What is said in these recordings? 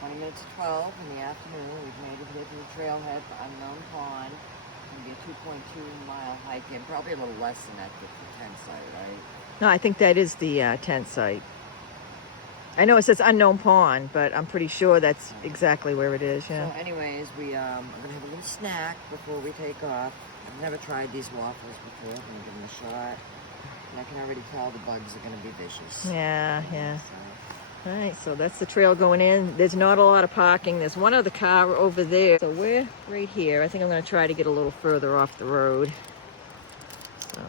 20 minutes to 12 in the afternoon. We've made it here to the trailhead for Unknown Pond. It's going to be a 2.2-mile hike in, probably a little less than that with the tent site, right? No, I think that is the tent site. I know it says Unknown Pond, but I'm pretty sure that's exactly where it is, yeah. So anyways, we are going to have a little snack before we take off. I've never tried these waffles before. I'm going to give them a shot. And I can already tell the bugs are going to be vicious. Yeah. All right, so that's the trail going in. There's not a lot of parking. There's one other car over there. So we're right here. I think I'm going to try to get a little further off the road. So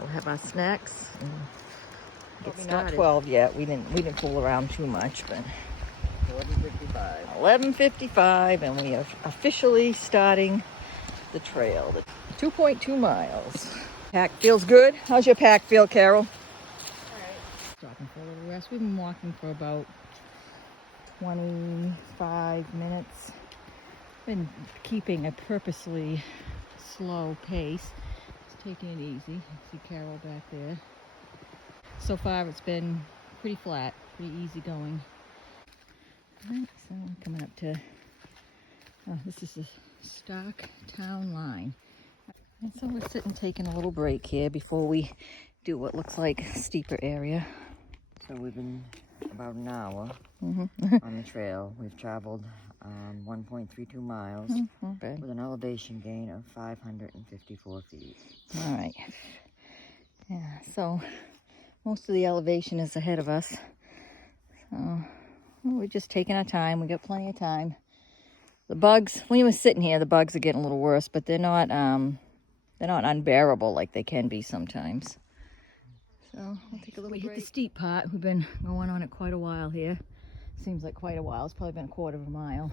we'll have our snacks. It's not 12 yet. We didn't fool around too much, but 11:55, and we are officially starting the trail. 2.2 miles. Pack feels good. How's your pack feel, Carol? Stopping for a little rest. We've been walking for about 25 minutes. Been keeping a purposely slow pace. Just taking it easy. See Carol back there. So far it's been pretty flat, pretty easy going. All right, so I'm coming up to, this is the Stark Town line. And so we're sitting taking a little break here before we do what looks like a steeper area. So we've been about an hour on the trail. We've traveled 1.32 miles with an elevation gain of 554 feet. All right. Yeah, so most of the elevation is ahead of us. So we're just taking our time. We got plenty of time. The bugs, when you were sitting here, the bugs are getting a little worse, but they're not unbearable like they can be sometimes. So we'll take a little break. We hit the steep part. We've been going on it quite a while here. Seems like quite a while. It's probably been a quarter of a mile.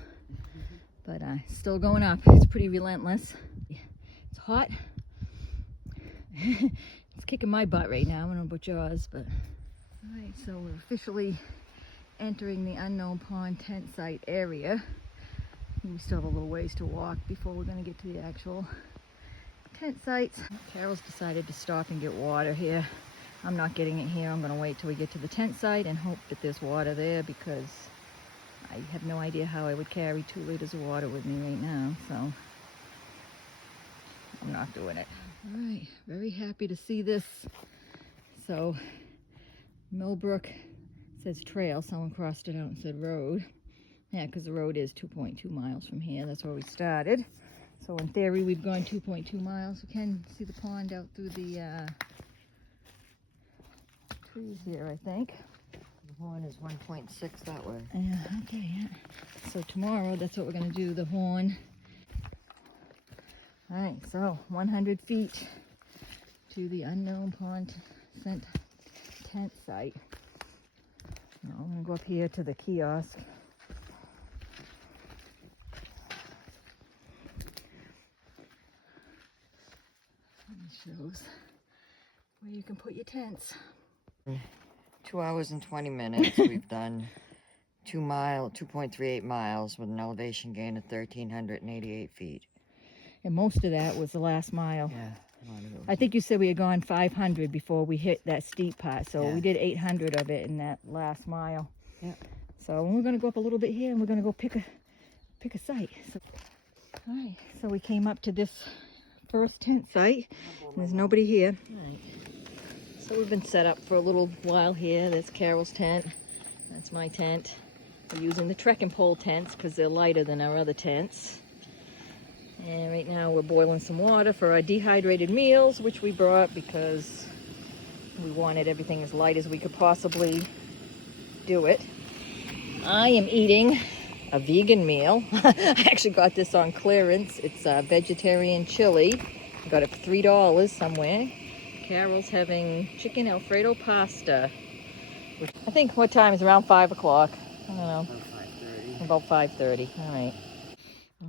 But still going up. It's pretty relentless. It's hot. It's kicking my butt right now. I don't know about yours, but... All right, so we're officially entering the Unknown Pond tent site area. We still have a little ways to walk before we're going to get to the actual tent sites. Carol's decided to stop and get water here. I'm not getting it here. I'm going to wait till we get to the tent site and hope that there's water there, because I have no idea how I would carry 2 liters of water with me right now, so I'm not doing it. All right, very happy to see this. So Millbrook says trail. Someone crossed it out and said road. Yeah, because the road is 2.2 miles from here. That's where we started. So in theory, we've gone 2.2 miles. We can see the pond out through the trees here, I think. The horn is 1.6 that way. Yeah, okay. Yeah. So tomorrow, that's what we're going to do, the horn. All right, so 100 feet to the Unknown Pond tent site. Now, I'm going to go up here to the kiosk. Shows where you can put your tents. 2 hours and 20 minutes. We've done 2.38 miles with an elevation gain of 1,388 feet. And most of that was the last mile. Yeah. I think you said we had gone 500 before we hit that steep part. So yeah. We did 800 of it in that last mile. Yeah. So we're going to go up a little bit here and we're going to go pick a site. So, all right. So we came up to this first tent site. And there's nobody here. All right. So we've been set up for a little while here. There's Carol's tent. That's my tent. We're using the trekking pole tents because they're lighter than our other tents. And right now we're boiling some water for our dehydrated meals, which we brought because we wanted everything as light as we could possibly do it. I am eating a vegan meal. I actually got this on clearance. It's a vegetarian chili. I got it for $3 somewhere. Carol's having chicken Alfredo pasta. I think what time is around 5 o'clock. I don't know. About 5:30. All right.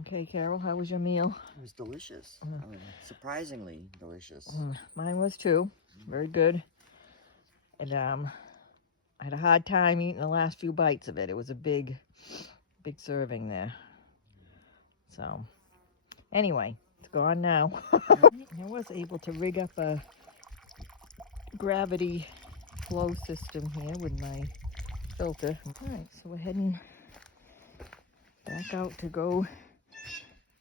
Okay, Carol, how was your meal? It was delicious. I mean, surprisingly delicious. Mine was too. Very good. And I had a hard time eating the last few bites of it. It was a big serving there. So, anyway, it's gone now. I was able to rig up a gravity flow system here with my filter. All right, so we're heading back out to go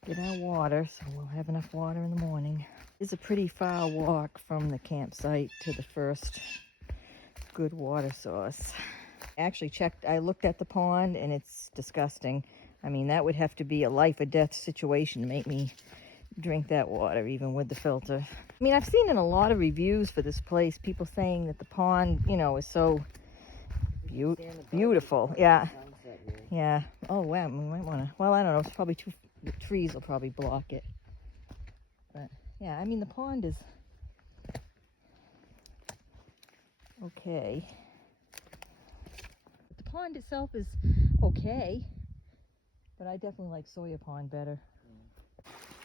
get our water, so we'll have enough water in the morning. It's a pretty far walk from the campsite to the first good water source. I looked at the pond, and it's disgusting. I mean, that would have to be a life or death situation to make me drink that water, even with the filter. I mean, I've seen in a lot of reviews for this place, people saying that the pond, you know, is so beautiful. Yeah. Yeah. Oh, wow. We might want to, well, I don't know. It's probably the trees will probably block it. But, yeah, I mean, the pond is okay. The pond itself is okay, but I definitely like Sawyer Pond better.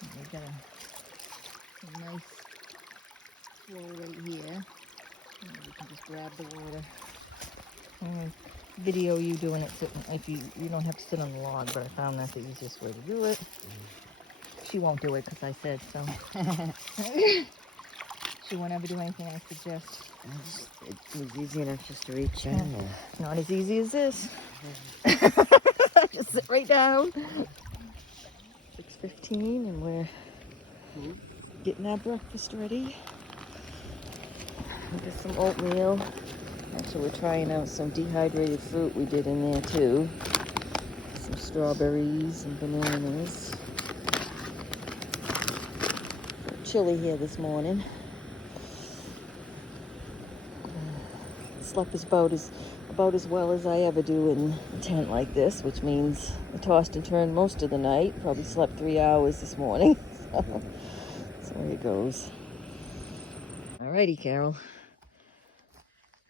We got a nice flow right here. And you can just grab the water. I'm gonna video you doing it if you don't have to sit on the log, but I found that's the easiest way to do it. She won't do it because I said so. She won't ever do anything I suggest. It was easy enough just to reach in there. Not as easy as this. Just sit right down. 6:15 and we're getting our breakfast ready. Just some oatmeal. Actually, we're trying out some dehydrated fruit we did in there too. Some strawberries and bananas. Chilly here this morning. Slept about as well as I ever do in a tent like this, which means I tossed and turned most of the night. Probably slept 3 hours this morning. So there it goes. Alrighty, Carol.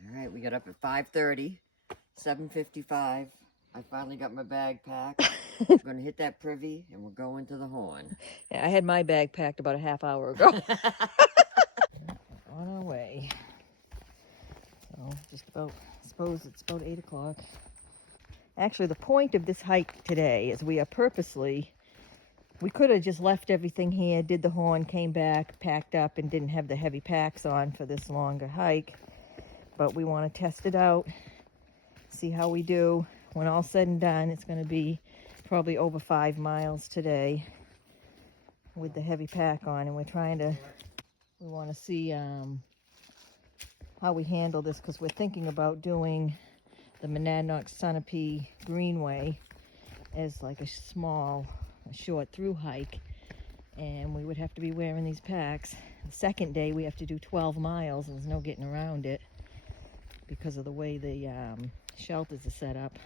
All right, we got up at 5:30, 7:55. I finally got my bag packed. We're going to hit that privy, and we're going to the Horn. Yeah, I had my bag packed about a half hour ago. On our way. So just about, I suppose it's about 8 o'clock. Actually, the point of this hike today is we could have just left everything here, did the Horn, came back, packed up, and didn't have the heavy packs on for this longer hike. But we want to test it out, see how we do. When all said and done, it's going to be probably over 5 miles today with the heavy pack on, and we want to see how we handle this, because we're thinking about doing the Monadnock Sunapee Greenway as like a short through hike, and we would have to be wearing these packs. The second day we have to do 12 miles, and there's no getting around it because of the way the shelters are set up.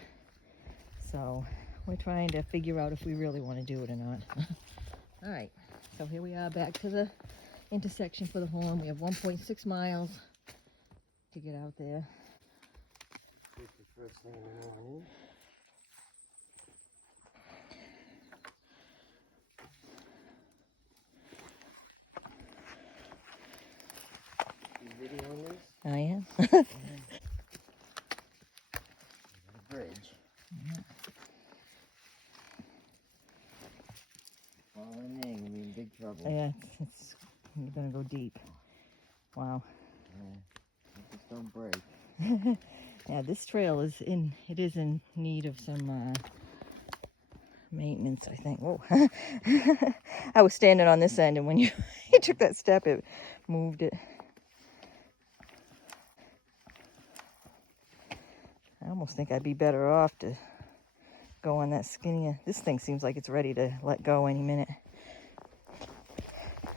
So we're trying to figure out if we really want to do it or not. All right, so here we are back to the intersection for the Horn. We have 1.6 miles to get out there. First thing in the morning. You videoing this? I am. The bridge. Falling in, you'll be in big trouble. Yeah, you're gonna go deep. Wow. Yeah, just don't break. Yeah, this trail is in need of some maintenance, I think. Whoa. I was standing on this end, and when you took that step, it moved it. I almost think I'd be better off to go on that skinnier. This thing seems like it's ready to let go any minute.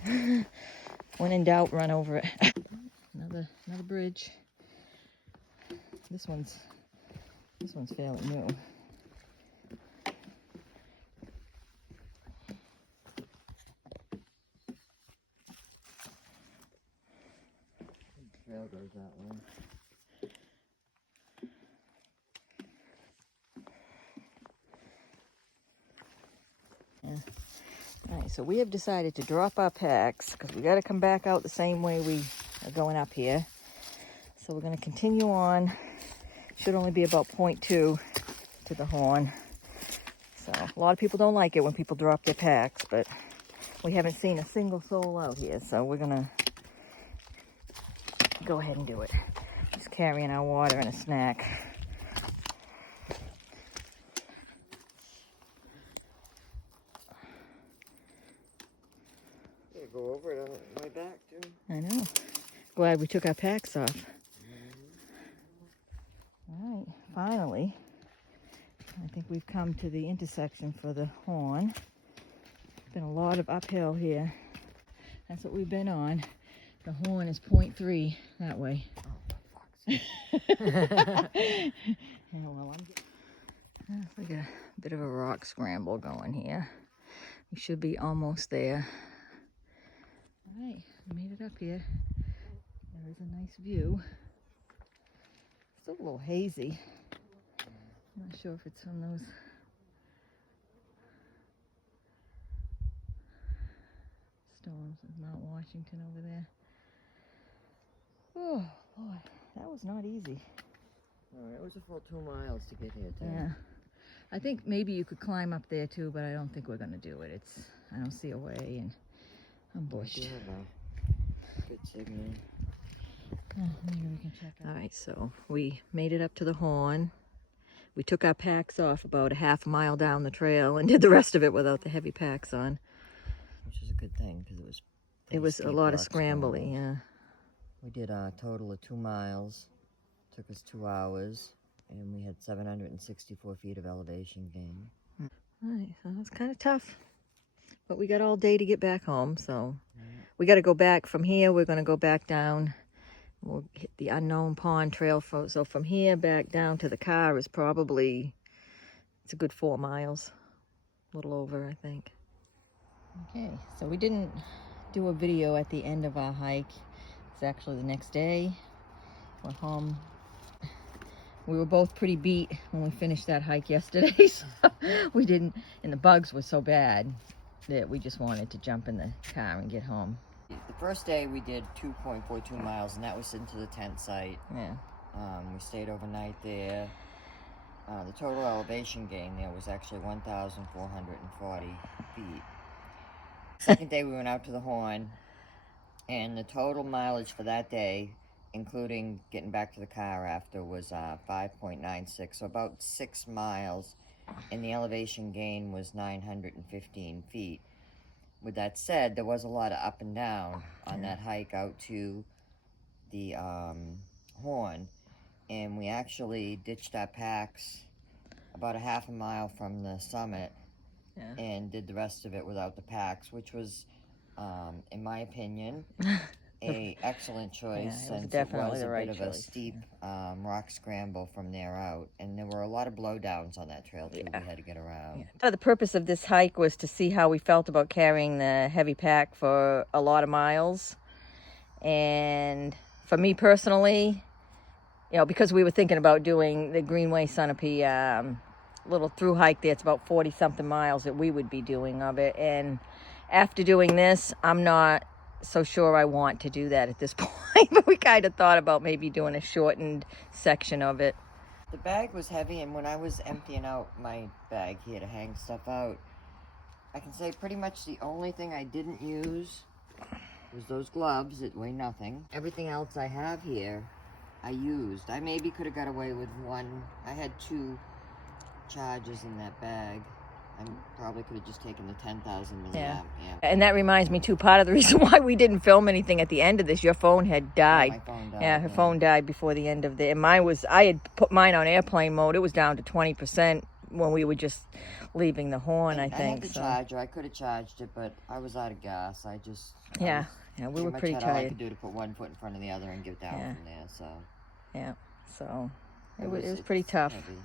When in doubt, run over it. Another bridge. This one's fairly new. The trail goes that way. Yeah. All right, so we have decided to drop our packs because we got to come back out the same way we are going up here. So we're going to continue on. Should only be about 0.2 to the Horn. So a lot of people don't like it when people drop their packs, but we haven't seen a single soul out here, so we're going to go ahead and do it. Just carrying our water and a snack. go over it on the way back, too. I know. Glad we took our packs off. All right, finally, I think we've come to the intersection for the horn. Been a lot of uphill here. That's what we've been on. The horn is 0.3 that way. Oh, Yeah, well, it's like a bit of a rock scramble going here. We should be almost there. All right, we made it up here. There is a nice view. Still a little hazy. I'm not sure if it's from those storms of Mount Washington over there. Oh, boy, that was not easy. All right, it was a full 2 miles to get here, too. Yeah. I think maybe you could climb up there too, but I don't think we're going to do it. I don't see a way, and I'm bushed. We have a good signal. Oh, maybe we can check out. All right, so we made it up to the horn. We took our packs off about a half a mile down the trail and did the rest of it without the heavy packs on. Which is a good thing, because it was a lot of scrambling, yeah. We did a total of 2 miles. Took us 2 hours, and we had 764 feet of elevation gain. All right, so that's kind of tough. But we got all day to get back home, so we got to go back from here. We're going to go back down. We'll hit the unknown pond trail. So from here back down to the car is probably, it's a good 4 miles. A little over, I think. Okay, so we didn't do a video at the end of our hike. It's actually the next day. We're home. We were both pretty beat when we finished that hike yesterday, so we didn't, and the bugs were so bad that we just wanted to jump in the car and get home. The first day we did 2.42 miles, and that was into the tent site. Yeah. We stayed overnight there. The total elevation gain there was actually 1,440 feet. Second day we went out to the horn, and the total mileage for that day, including getting back to the car after, was 5.96, so about 6 miles, and the elevation gain was 915 feet. With that said, there was a lot of up and down on that hike out to the horn, and we actually ditched our packs about a half a mile from the summit and did the rest of it without the packs, which was, in my opinion, a excellent choice, since it was a bit of a steep rock scramble from there out, and there were a lot of blowdowns on that trail too. We had to get around. The purpose of this hike was to see how we felt about carrying the heavy pack for a lot of miles, and for me personally, you know, because we were thinking about doing the Greenway Sunapee little through hike there, it's about 40 something miles that we would be doing of it, and after doing this, I'm not so sure I want to do that at this point, but we kind of thought about maybe doing a shortened section of it. The bag was heavy, and when I was emptying out my bag here to hang stuff out, I can say pretty much the only thing I didn't use was those gloves that weigh nothing. Everything else I have here, I used. I maybe could have got away with one. I had 2 charges in that bag. I probably could have just taken the 10,000 milliamp. Yeah. And that reminds me too, part of the reason why we didn't film anything at the end of this, your phone had died. My phone died. Yeah, her phone died before the end of the, and mine was, I had put mine on airplane mode. It was down to 20% when we were just leaving the horn, I think. I had the charger. I could have charged it, but I was out of gas. Yeah, we were pretty tired. tired. All I could do to put one foot in front of the other and get down from there, so. Yeah, so it was pretty tough. Heavy.